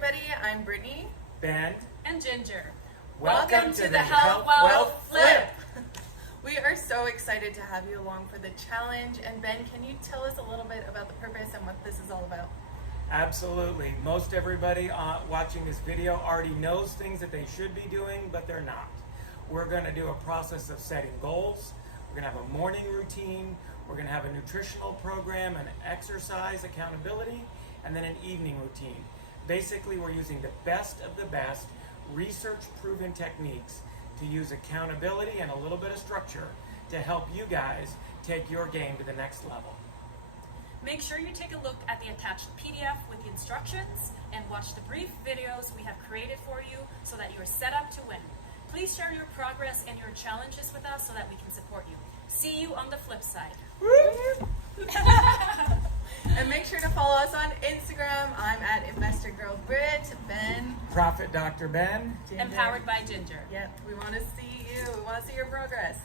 everybody. I'm Brittany. Ben. And Ginger. Welcome to the Health Wealth Flip. We are so excited to have you along for the challenge. And Ben, can you tell us a little bit about the purpose and what this is all about? Absolutely. Most everybody watching this video already knows things that they should be doing, but they're not. We're going to do a process of setting goals. We're going to have a morning routine. We're going to have a nutritional program, an exercise accountability, and then an evening routine. Basically, we're using the best of the best research-proven techniques to use accountability and a little bit of structure to help you guys take your game to the next level. Make sure you take a look at the attached PDF with the instructions and watch the brief videos we have created for you so that you are set up to win. Please share your progress and your challenges with us so that we can support you. See you on the flip side. And make sure to follow us on Instagram. I'm at InvestorGirlBrit. Ben. Profit Dr. Ben. Ginger. Empowered by Ginger. Yep, we want to see you. We want to see your progress.